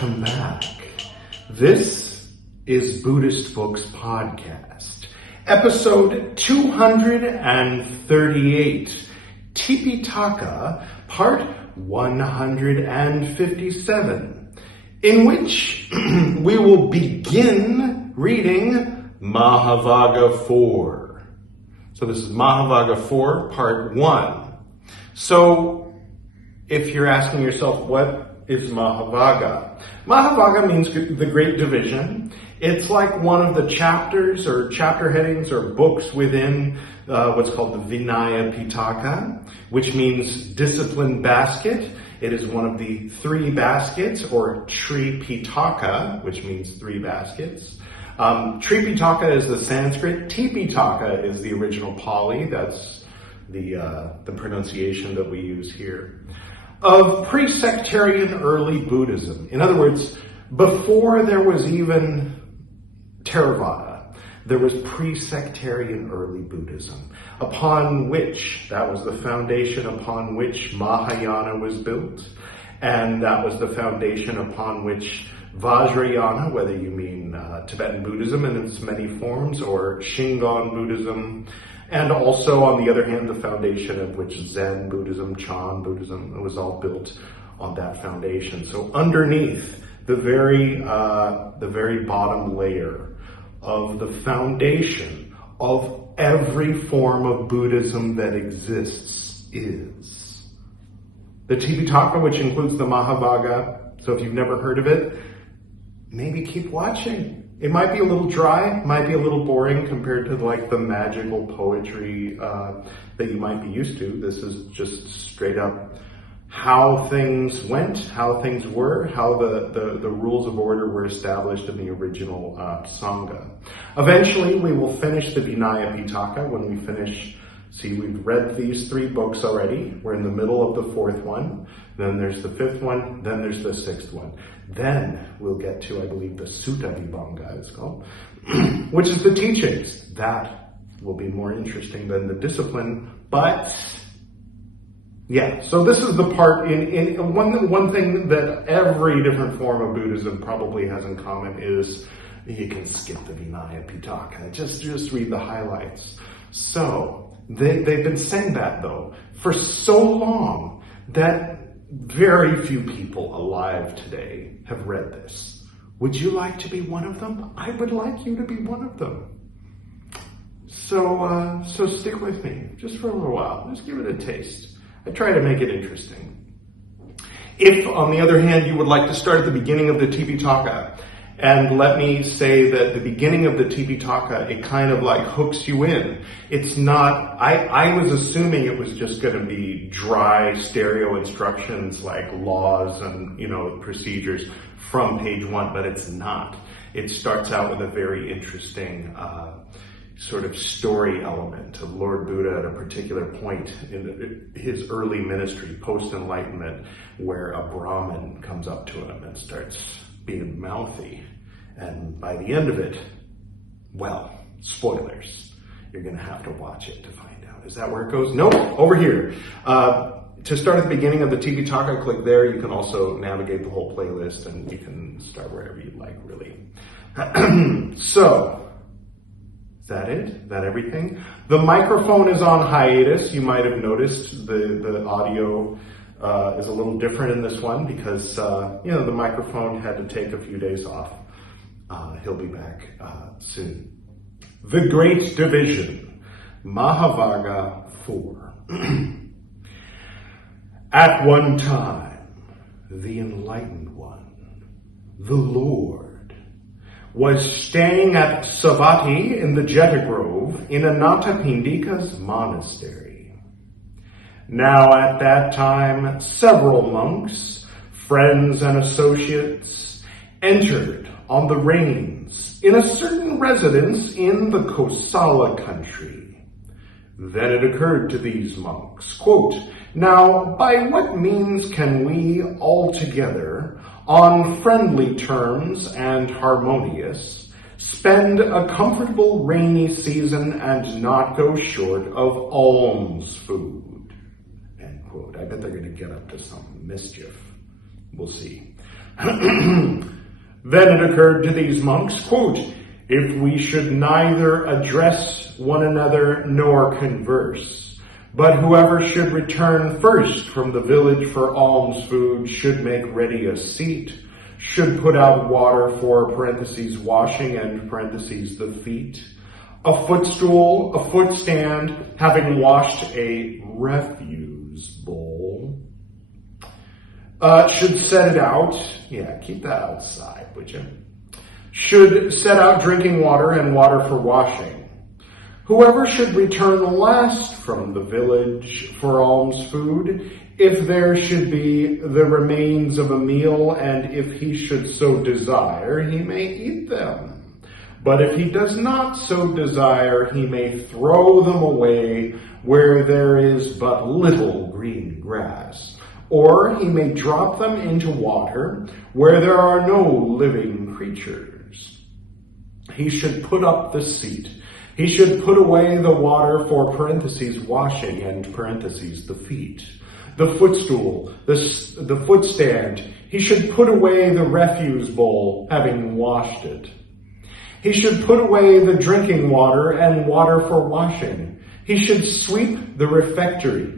Welcome back. This is Buddhist Books Podcast, episode 238, Tipiṭaka, part 157, in which we will begin reading Mahāvagga IV. So this is Mahāvagga IV, part 1. So if you're asking yourself, what is Mahāvagga? Mahāvagga means the Great Division. It's like one of the chapters or chapter headings or books within what's called the Vinaya Piṭaka, which means discipline basket. It is one of the 3 baskets, or Tipiṭaka, which means 3 baskets. Tipiṭaka is the Sanskrit. Tipiṭaka is the original Pali. That's the pronunciation that we use here. Of pre-sectarian early Buddhism. In other words, before there was even Theravada, there was pre-sectarian early Buddhism, upon which, that was the foundation upon which Mahayana was built, and that was the foundation upon which Vajrayana, whether you mean Tibetan Buddhism in its many forms, or Shingon Buddhism, and also, on the other hand, the foundation of which Zen Buddhism, Chan Buddhism, it was all built on that foundation. So underneath the very bottom layer of the foundation of every form of Buddhism that exists is the Tipiṭaka, which includes the Mahāvagga. So if you've never heard of it, maybe keep watching. It might be a little dry, might be a little boring compared to like the magical poetry that you might be used to. This is just straight up how things went, how things were, how the rules of order were established in the original Sangha. Eventually, we will finish the Vinaya Piṭaka when we finish. See, we've read these 3 books already. We're in the middle of the 4th one. Then there's the 5th one. Then there's the 6th one. Then we'll get to, I believe, the Sutta Vibhanga it's called, which is the teachings. That will be more interesting than the discipline. But, yeah, so this is the part in one thing that every different form of Buddhism probably has in common is you can skip the Vinaya Piṭaka. Just read the highlights. So, they've been saying that, though, for so long that very few people alive today have read this. Would you like to be one of them? I would like you to be one of them. So stick with me just for a little while. Just give it a taste. I try to make it interesting. If, on the other hand, you would like to start at the beginning of the Tipiṭaka, and let me say that the beginning of the Tipiṭaka, it kind of like hooks you in. It's not, I was assuming it was just going to be dry stereo instructions like laws and, procedures from page 1, but it's not. It starts out with a very interesting sort of story element of Lord Buddha at a particular point in his early ministry, post-enlightenment, where a Brahmin comes up to him and starts being mouthy. And by the end of it, well, spoilers. You're going to have to watch it to find out. Is that where it goes? Nope, over here. To start at the beginning of the Tipiṭaka, click there. You can also navigate the whole playlist, and you can start wherever you like, really. So, is that it? Is that everything? The microphone is on hiatus. You might have noticed the audio is a little different in this one because, the microphone had to take a few days off. He'll be back soon. The Great Division, Mahāvagga IV. At one time, the Enlightened One, the Lord, was staying at Savatthi in the Jeta Grove in Anathapindika's monastery. Now at that time, several monks, friends and associates, entered on the reins in a certain residence in the Kosala country. Then it occurred to these monks, quote, "Now, by what means can we all together, on friendly terms and harmonious, spend a comfortable rainy season and not go short of alms food?" End quote. I bet they're going to get up to some mischief. We'll see. Then it occurred to these monks, quote, if we should neither address one another nor converse, but whoever should return first from the village for alms food should make ready a seat, should put out water for parentheses washing and parentheses the feet, a footstool, a footstand, having washed a refuse bowl, should set it out. Yeah, keep that outside, would you? Should set out drinking water and water for washing. Whoever should return last from the village for alms food, if there should be the remains of a meal, and if he should so desire, he may eat them. But if he does not so desire, he may throw them away where there is but little green grass. Or he may drop them into water where there are no living creatures. He should put up the seat. He should put away the water for parentheses washing and parentheses the feet. The footstool, the footstand. He should put away the refuse bowl, having washed it. He should put away the drinking water and water for washing. He should sweep the refectory.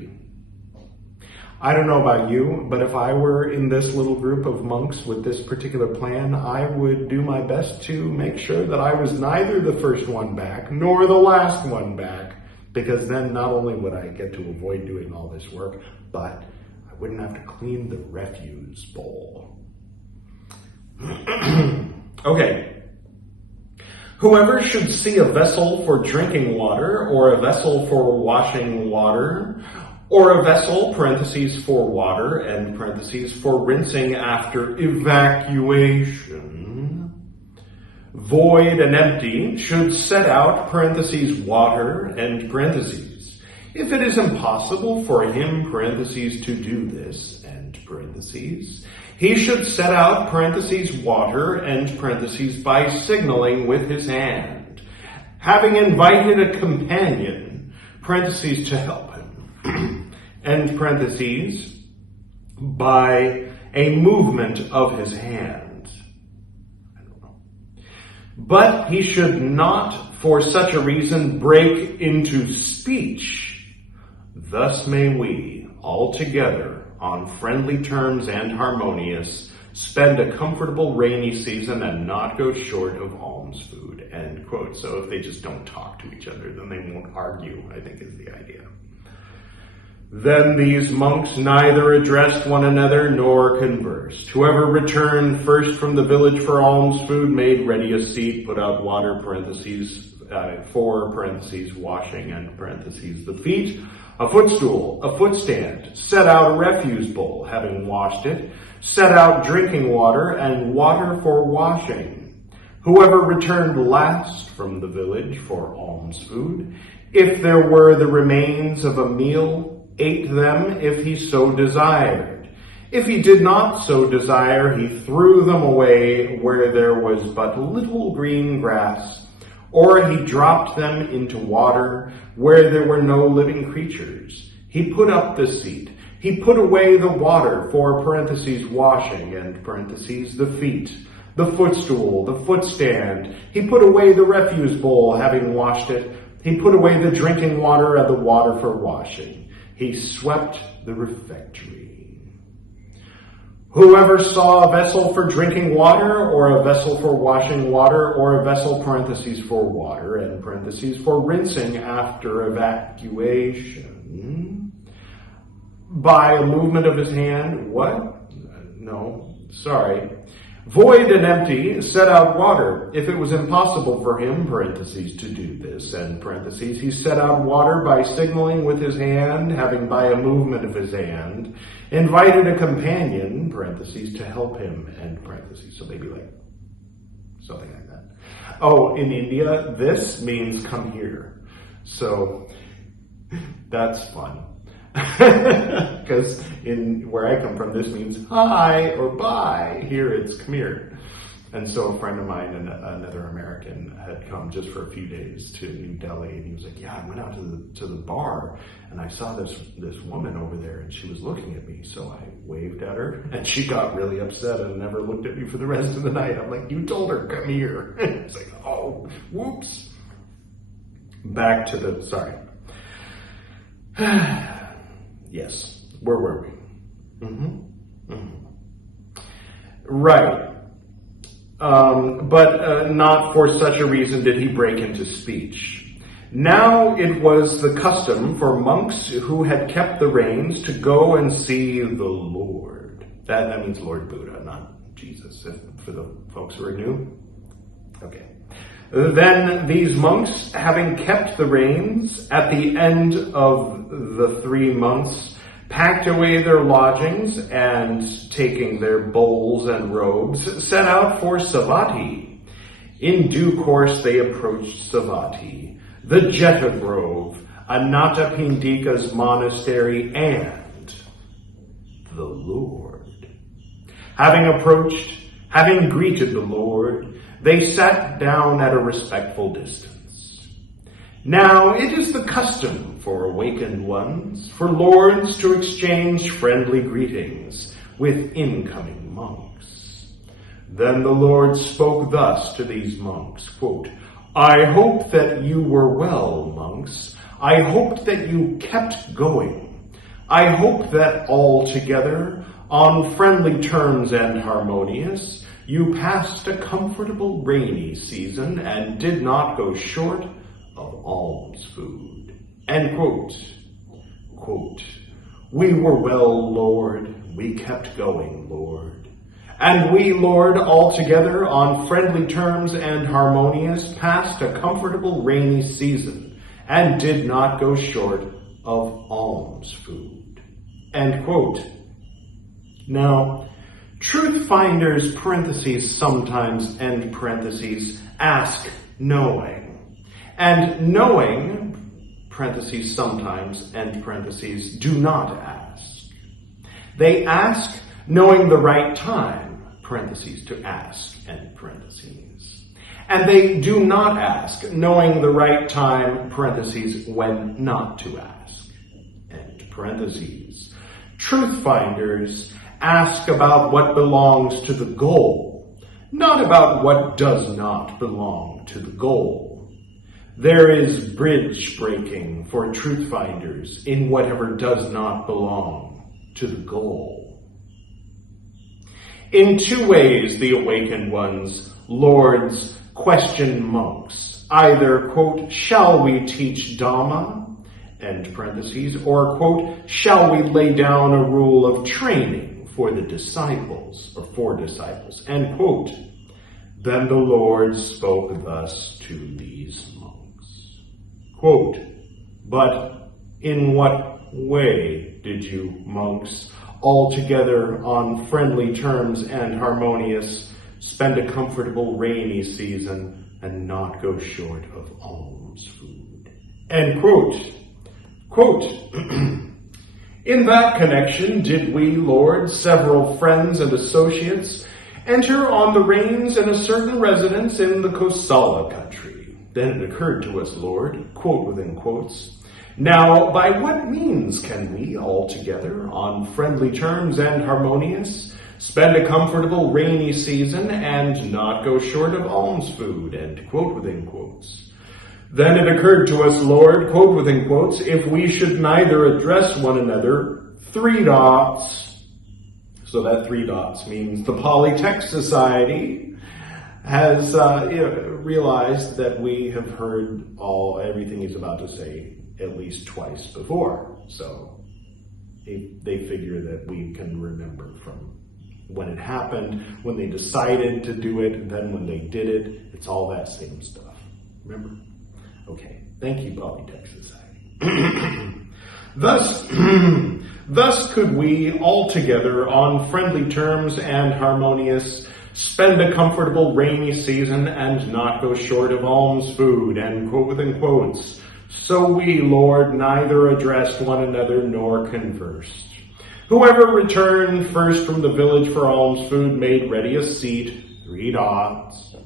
I don't know about you, but if I were in this little group of monks with this particular plan, I would do my best to make sure that I was neither the first one back nor the last one back, because then not only would I get to avoid doing all this work, but I wouldn't have to clean the refuse bowl. Okay. Whoever should see a vessel for drinking water, or a vessel for washing water, or a vessel, parentheses, for water, and parentheses, for rinsing after evacuation, void and empty, should set out, parentheses, water, and parentheses. If it is impossible for him, parentheses, to do this, and parentheses, he should set out, parentheses, water, and parentheses, by signaling with his hand, having invited a companion, parentheses, to help him. End parentheses, by a movement of his hand. I don't know. But he should not, for such a reason, break into speech. Thus may we, all together, on friendly terms and harmonious, spend a comfortable rainy season and not go short of alms food. End quote. So if they just don't talk to each other, then they won't argue, I think is the idea. Then these monks neither addressed one another nor conversed. Whoever returned first from the village for alms food made ready a seat, put out water, parentheses, for parentheses, washing, and parentheses the feet, a footstool, a footstand, set out a refuse bowl, having washed it, set out drinking water, and water for washing. Whoever returned last from the village for alms food, if there were the remains of a meal, ate them if he so desired. If he did not so desire, he threw them away where there was but little green grass, or he dropped them into water where there were no living creatures. He put up the seat. He put away the water for parentheses washing and parentheses the feet, the footstool, the footstand. He put away the refuse bowl, having washed it. He put away the drinking water and the water for washing. He swept the refectory. Whoever saw a vessel for drinking water, or a vessel for washing water, or a vessel, parentheses, for water, and parentheses, for rinsing after evacuation, by a movement of his hand, what? No, sorry. Void and empty, set out water. If it was impossible for him, parentheses, to do this, and parentheses, he set out water by signaling with his hand, having by a movement of his hand, invited a companion, parentheses, to help him, end parentheses. So maybe like something like that. Oh, in India, this means come here. So that's fun. Because in where I come from, this means hi or bye. Here it's come here. And so a friend of mine and another American had come just for a few days to New Delhi, and he was like, yeah, I went out to the bar and I saw this woman over there and she was looking at me. So I waved at her and she got really upset and never looked at me for the rest of the night. I'm like, you told her, come here. It's like, oh, whoops. Back to the, sorry. Yes, where were we? Right. But not for such a reason did he break into speech. Now it was the custom for monks who had kept the reins to go and see the Lord. That means Lord Buddha, not Jesus, for the folks who are new. Okay. Then these monks, having kept the reins, at the end of the 3 months, packed away their lodgings and, taking their bowls and robes, set out for Savatthi. In due course they approached Savatthi, the Jeta Grove, Anathapindika's monastery, and the Lord. Having greeted the Lord, they sat down at a respectful distance. Now it is the custom for awakened ones, for lords to exchange friendly greetings with incoming monks. Then the Lord spoke thus to these monks, quote, I hope that you were well, monks. I hoped that you kept going. I hope that all together, on friendly terms and harmonious, you passed a comfortable rainy season and did not go short of alms food. End quote. Quote, we were well, Lord, we kept going, Lord. And we, Lord, all together on friendly terms and harmonious, passed a comfortable rainy season and did not go short of alms food. End quote. Now, truth finders, parentheses, sometimes, end parentheses, ask knowing. And knowing, parentheses, sometimes, end parentheses, do not ask. They ask knowing the right time, parentheses, to ask, end parentheses. And they do not ask knowing the right time, parentheses, when not to ask, end parentheses. Truth finders ask about what belongs to the goal, not about what does not belong to the goal. There is bridge breaking for truth finders in whatever does not belong to the goal. In 2 ways, the awakened ones, lords, question monks, either, quote, shall we teach Dhamma, end parentheses, or, quote, shall we lay down a rule of training for the disciples, or for disciples, end quote. Then the Lord spoke thus to these monks, quote, but in what way did you, monks, all together on friendly terms and harmonious, spend a comfortable rainy season and not go short of alms food? End quote. Quote, in that connection did we, Lord, several friends and associates, enter on the reins in a certain residence in the Kosala country. Then it occurred to us, Lord, quote within quotes, now by what means can we all together, on friendly terms and harmonious, spend a comfortable rainy season and not go short of alms food, end quote within quotes. Then it occurred to us, Lord, quote within quotes, if we should neither address one another, 3 dots. So that 3 dots means the Pali Text Society has realized that we have heard everything he's about to say at least twice before. So they figure that we can remember from when it happened, when they decided to do it, and then when they did it. It's all that same stuff. Remember? Okay, thank you, Pali Text Society. Thus could we all together on friendly terms and harmonious spend a comfortable rainy season and not go short of alms food, end quote within quotes. So we, Lord, neither addressed one another nor conversed. Whoever returned first from the village for alms food made ready a seat, 3 dots.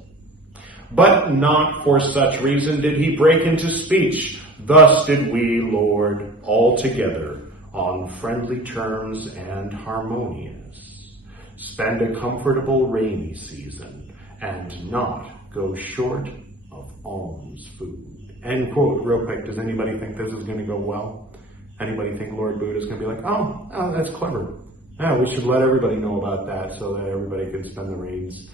But not for such reason did he break into speech. Thus did we, Lord, all together, on friendly terms and harmonious, spend a comfortable rainy season, and not go short of alms food. End quote. Real quick, does anybody think this is going to go well? Anybody think Lord Buddha is going to be like, oh, that's clever. Yeah, we should let everybody know about that so that everybody can spend the rains,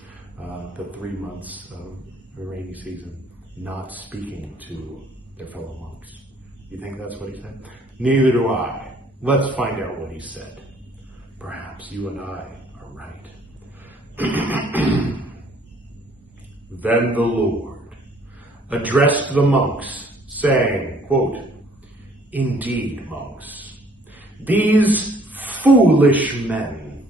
the 3 months of the rainy season, not speaking to their fellow monks. You think that's what he said? Neither do I. Let's find out what he said. Perhaps you and I are right. Then the Lord addressed the monks, saying, quote, "Indeed, monks, these foolish men,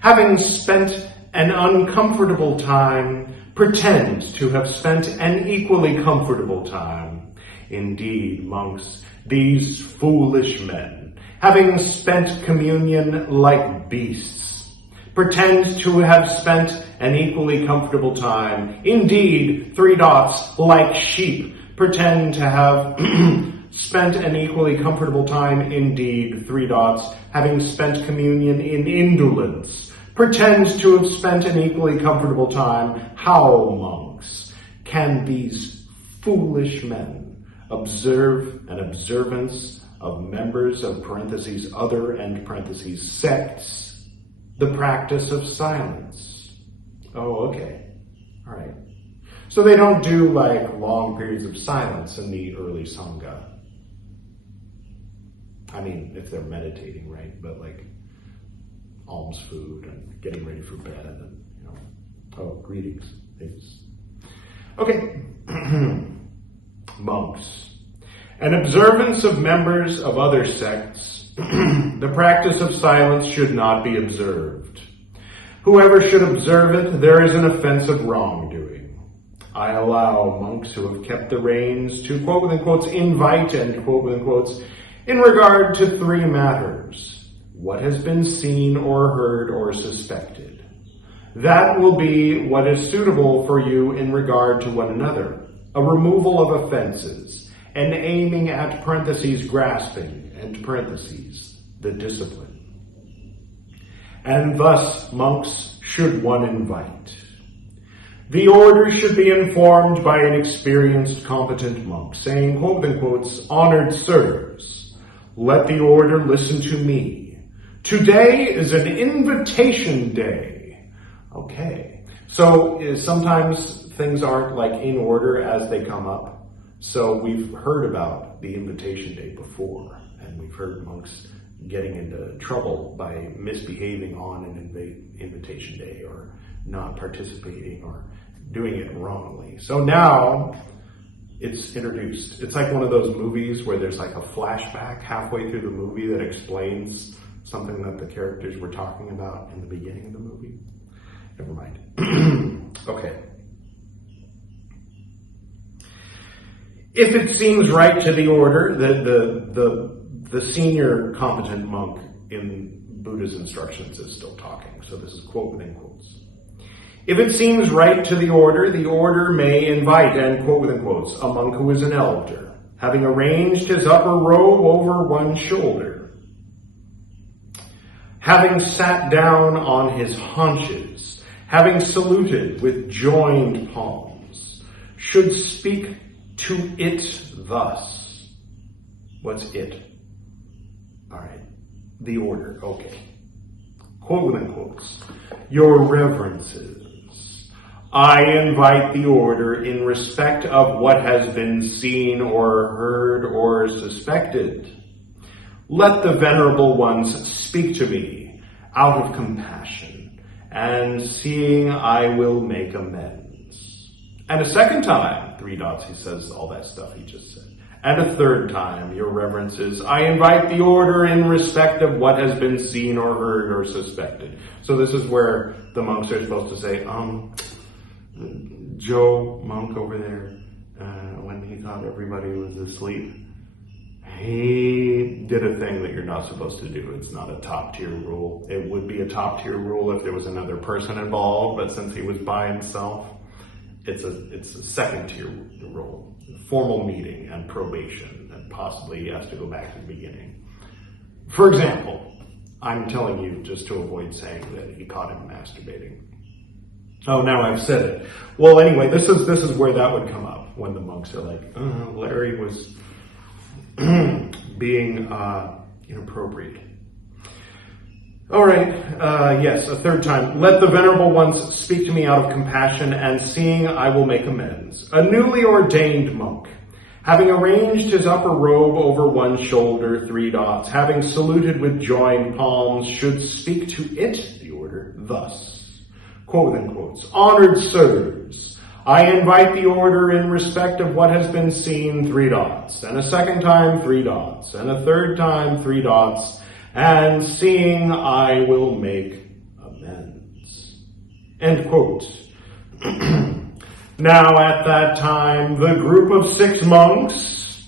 having spent an uncomfortable time, pretend to have spent an equally comfortable time. Indeed, monks, these foolish men, having spent communion like beasts, pretend to have spent an equally comfortable time. Indeed, 3 dots, like sheep, pretend to have spent an equally comfortable time. Indeed, 3 dots, having spent communion in indolence, pretend to have spent an equally comfortable time. How, monks, can these foolish men observe an observance of members of parentheses other and parentheses sects, the practice of silence?" Oh, okay. All right. So they don't do like long periods of silence in the early Sangha. I mean, if they're meditating, right? But like alms food and getting ready for bed and, oh, greetings. Things. Okay. Monks. An observance of members of other sects, the practice of silence should not be observed. Whoever should observe it, there is an offense of wrongdoing. I allow monks who have kept the reins to, quote within quotes, invite, end quote within quotes, in regard to 3 matters: what has been seen or heard or suspected. That will be what is suitable for you in regard to one another, a removal of offenses, and aiming at parentheses grasping, and parentheses the discipline. And thus, monks, should one invite. The order should be informed by an experienced, competent monk, saying, quote in quotes, "Honored sirs, let the order listen to me. Today is an invitation day." Okay. So sometimes things aren't like in order as they come up. So we've heard about the invitation day before, and we've heard monks getting into trouble by misbehaving on an invitation day or not participating or doing it wrongly. So now it's introduced. It's like one of those movies where there's like a flashback halfway through the movie that explains something that the characters were talking about in the beginning of the movie. Never mind. Okay. If it seems right to the order, the senior competent monk in Buddha's instructions is still talking. So this is quote within quotes. If it seems right to the order may invite, end quote within quotes, a monk who is an elder, having arranged his upper robe over one shoulder, having sat down on his haunches, having saluted with joined palms, should speak to it thus. What's it? All right. The order. Okay. Quote within quotes. Your reverences, I invite the order in respect of what has been seen or heard or suspected. Let the venerable ones speak to me out of compassion, and seeing I will make amends. And a second time, 3 dots, he says all that stuff he just said. And a third time, your reverences, I invite the order in respect of what has been seen or heard or suspected. So this is where the monks are supposed to say, Joe monk over there, when he thought everybody was asleep, he did a thing that you're not supposed to do. It's not a top tier rule. It would be a top tier rule if there was another person involved, but since he was by himself, it's a second tier rule. Formal meeting and probation, and possibly he has to go back to the beginning. For example, I'm telling you just to avoid saying that he caught him masturbating. Oh, now I've said it. Well, anyway, this is where that would come up, when the monks are like, Larry was being inappropriate. All right, yes, a third time. Let the venerable ones speak to me out of compassion, and seeing I will make amends. A newly ordained monk, having arranged his upper robe over one shoulder, 3 dots, having saluted with joined palms, should speak to it, the order, thus, quote unquote, honored sirs, I invite the order in respect of what has been seen, 3 dots, and a second time 3 dots, and a third time 3 dots, and seeing I will make amends. End quote. Now at that time, the group of 6 monks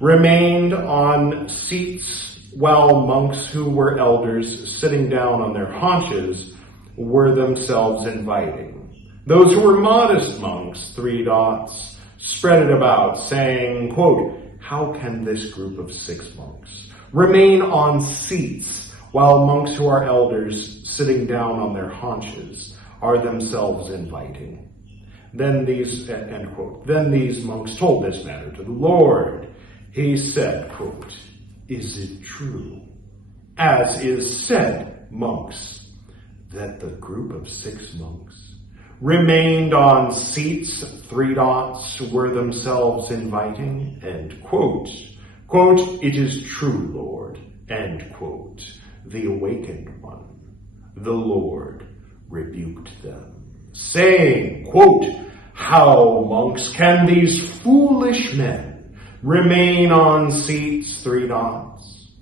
remained on seats while monks who were elders sitting down on their haunches were themselves inviting. Those who were modest monks, 3 dots, spread it about, saying, quote, how can this group of 6 monks remain on seats while monks who are elders sitting down on their haunches are themselves inviting? Then these, end quote, then these monks told this matter to the Lord. He said, quote, is it true, as is said, monks, that the group of 6 monks remained on seats, 3 dots, were themselves inviting? End quote. Quote, it is true, Lord, end quote. The awakened one, the Lord, rebuked them, saying, quote, how, monks, can these foolish men remain on seats, 3 dots,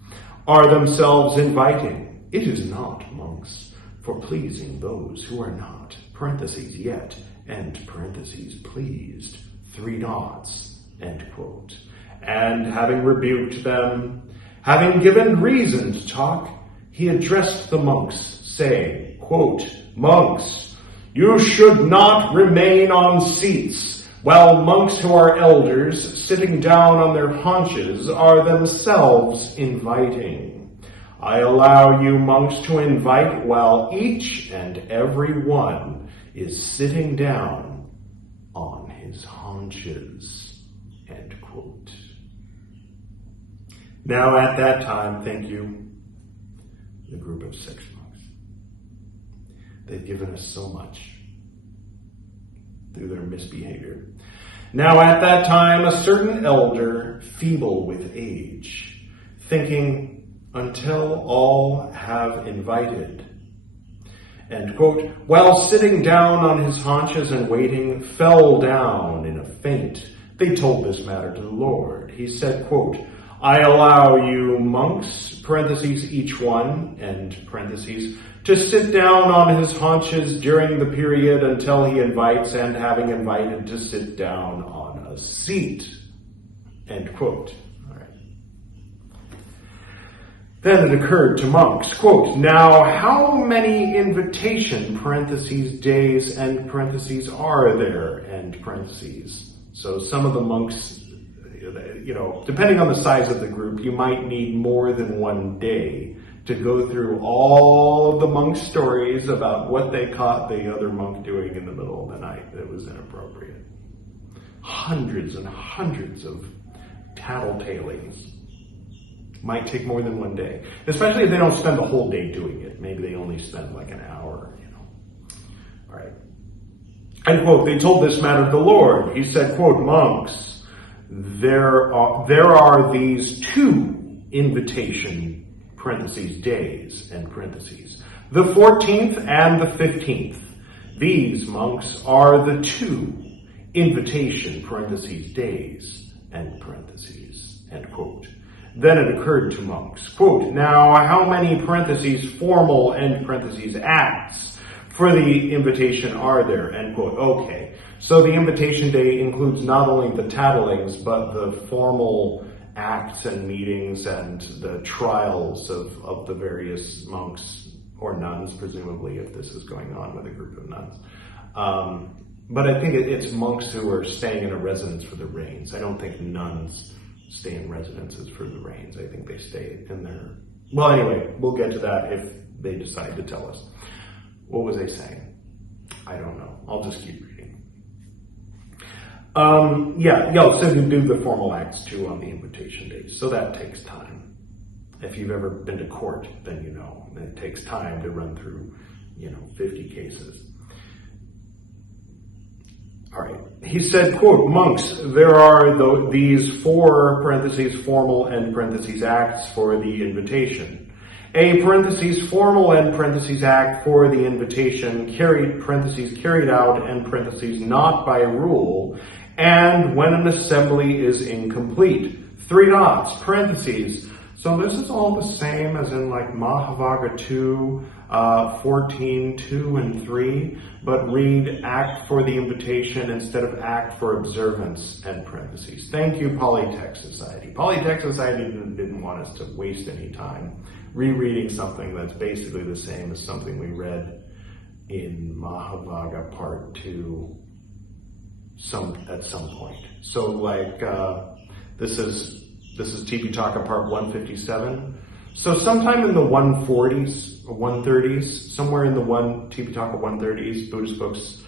are themselves inviting? It is not, monks, for pleasing those who are not, parentheses, yet, end parentheses, pleased, 3 dots, end quote. And having rebuked them, having given reason to talk, he addressed the monks, saying, quote, monks, you should not remain on seats, while monks who are elders, sitting down on their haunches, are themselves inviting. I allow you monks to invite while each and every one is sitting down on his haunches. End quote. Now at that time, thank you, the group of 6 monks. They've given us so much through their misbehavior. Now at that time, a certain elder, feeble with age, thinking, until all have invited, end quote, while sitting down on his haunches and waiting, fell down in a faint. They told this matter to the Lord. He said, quote, I allow you monks, parentheses, each one, end parentheses, to sit down on his haunches during the period until he invites, and having invited, to sit down on a seat, end quote. All right. Then it occurred to monks, quote, now how many invitation, parentheses, days, end parentheses, are there, end parentheses. So some of the monks, depending on the size of the group, you might need more than 1 day to go through all of the monks' stories about what they caught the other monk doing in the middle of the night that was inappropriate. Hundreds and hundreds of tattletalings. Might take more than 1 day, especially if they don't spend the whole day doing it. Maybe they only spend like an hour, All right. End quote, they told this matter to the Lord. He said, quote, monks, there are these 2 invitation, parentheses, days, end parentheses, the 14th and the 15th. These, monks, are the 2 invitation, parentheses, days, end parentheses, end quote. Then it occurred to monks, quote, now how many, parentheses, formal, end parentheses, acts for the invitation are there, end quote. Okay, so the invitation day includes not only the tattlings, but the formal acts and meetings and the trials of the various monks or nuns, presumably, if this is going on with a group of nuns. But I think it's monks who are staying in a residence for the rains. I don't think nuns stay in residences for the rains. I think they stay in their... Well, anyway, we'll get to that if they decide to tell us. What was I saying? I don't know. I'll just keep reading. So you do the formal acts too on the invitation days. So that takes time. If you've ever been to court, then you know it takes time to run through, 50 cases. All right. He said, quote, monks, there are these 4 parentheses formal and parentheses acts for the invitation. A parentheses formal and parentheses act for the invitation carried out and parentheses not by rule, and when an assembly is incomplete. 3 dots, parentheses. So this is all the same as in like Mahāvagga II, 14, 2 and 3, but read act for the invitation instead of act for observance and parentheses. Thank you, Polytech Society. Polytech Society didn't want us to waste any time rereading something that's basically the same as something we read in Mahāvagga Part 2 at some point. So like this is Tipiṭaka Part 157. So sometime in the 140s or 130s, somewhere in the Tipiṭaka 130s, Buddhist books,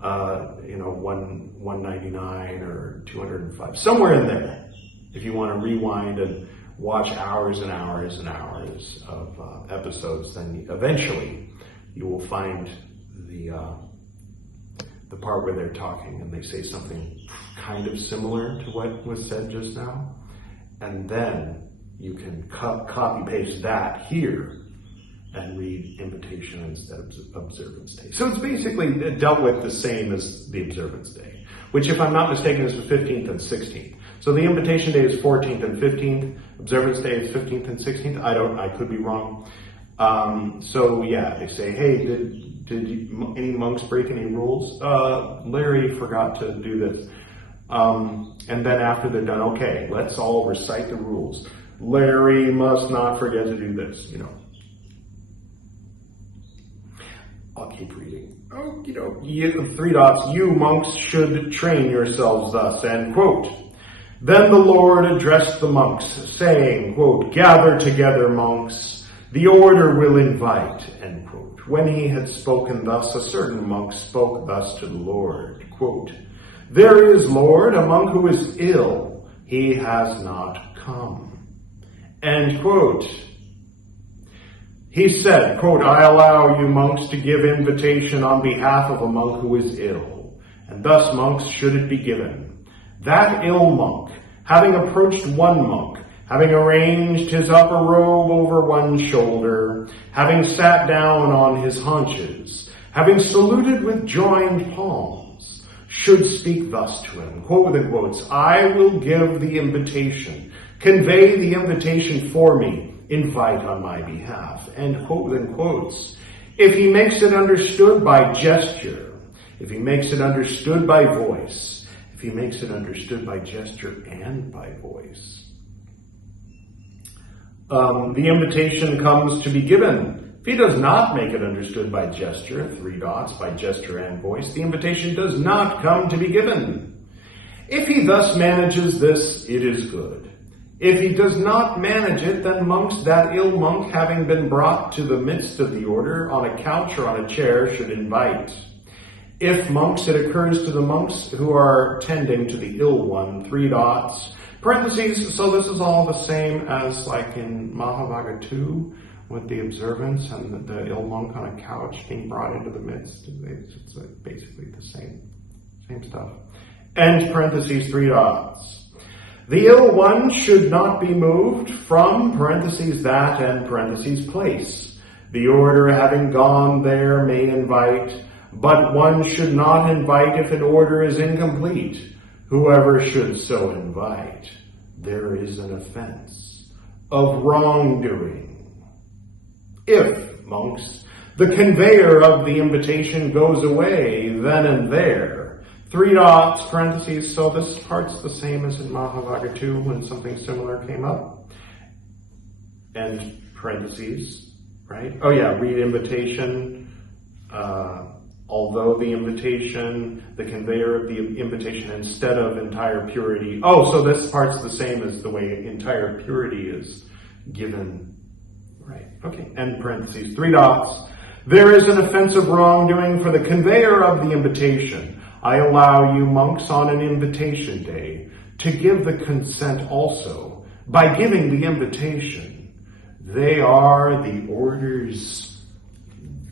199 or 205, somewhere in there, if you want to rewind and watch hours and hours and hours of episodes, then eventually you will find the part where they're talking and they say something kind of similar to what was said just now. And then you can copy paste that here and read invitation instead of observance day. So it's basically dealt with the same as the observance day, which if I'm not mistaken is the 15th and 16th. So the invitation day is 14th and 15th, observance day is 15th and 16th. I could be wrong. They say, hey, did any monks break any rules? Larry forgot to do this. And then after they're done, okay, let's all recite the rules. Larry must not forget to do this, I'll keep reading. 3 dots, you monks should train yourselves thus, end quote. Then the Lord addressed the monks, saying, quote, gather together, monks, the order will invite, end quote. When he had spoken thus, a certain monk spoke thus to the Lord, quote, there is, Lord, a monk who is ill, he has not come, end quote. He said, quote, I allow you monks to give invitation on behalf of a monk who is ill, and thus monks should it be given. That ill monk, having approached one monk, having arranged his upper robe over one shoulder, having sat down on his haunches, having saluted with joined palms, should speak thus to him, quote within quotes, I will give the invitation, convey the invitation for me, invite on my behalf, end quote within quotes. If he makes it understood by gesture, if he makes it understood by voice, if he makes it understood by gesture and by voice, the invitation comes to be given. If he does not make it understood by gesture, 3 dots, by gesture and voice, the invitation does not come to be given. If he thus manages this, it is good. If he does not manage it, then monks, that ill monk, having been brought to the midst of the order, on a couch or on a chair, should invite. If monks, it occurs to the monks who are tending to the ill one, 3 dots, parentheses, so this is all the same as like in Mahāvagga II, with the observance and the ill monk on a couch being brought into the midst. It's basically the same stuff. End parentheses, 3 dots. The ill one should not be moved from parentheses that and parentheses place. The order having gone there may invite, but one should not invite if an order is incomplete. Whoever should so invite, there is an offense of wrongdoing. If, monks, the conveyor of the invitation goes away then and there, 3 dots, parentheses, so this part's the same as in Mahāvagga II when something similar came up. And parentheses, right? Oh yeah, read invitation. Although the invitation, the conveyor of the invitation instead of entire purity. Oh, so this part's the same as the way entire purity is given. Right, okay, and parentheses, 3 dots. There is an offensive wrongdoing for the conveyor of the invitation. I allow you monks on an invitation day to give the consent also by giving the invitation. They are the order's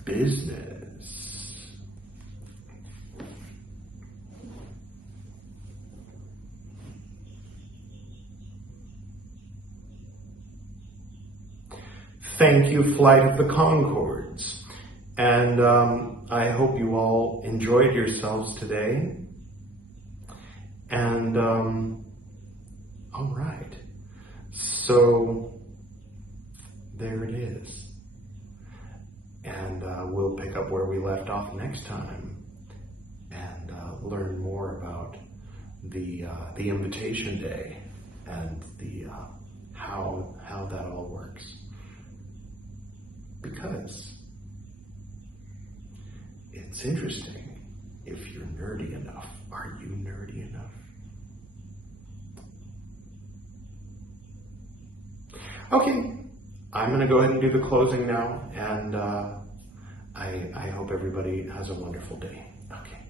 business. Thank you, Flight of the Conchords. And I hope you all enjoyed yourselves today. And, all right. So, there it is. And we'll pick up where we left off next time and learn more about the invitation day and the how that all works. Because it's interesting if you're nerdy enough. Are you nerdy enough? Okay, I'm going to go ahead and do the closing now, and I hope everybody has a wonderful day. Okay.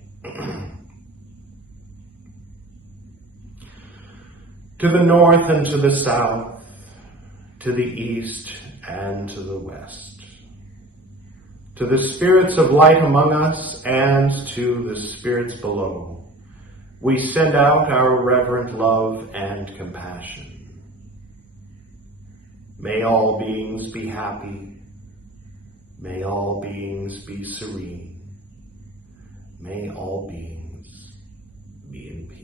To the north and to the south, to the east and to the west, to the spirits of light among us and to the spirits below, we send out our reverent love and compassion. May all beings be happy. May all beings be serene. May all beings be in peace.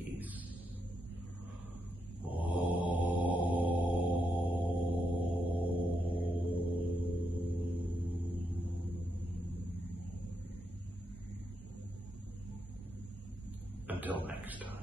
Until next time.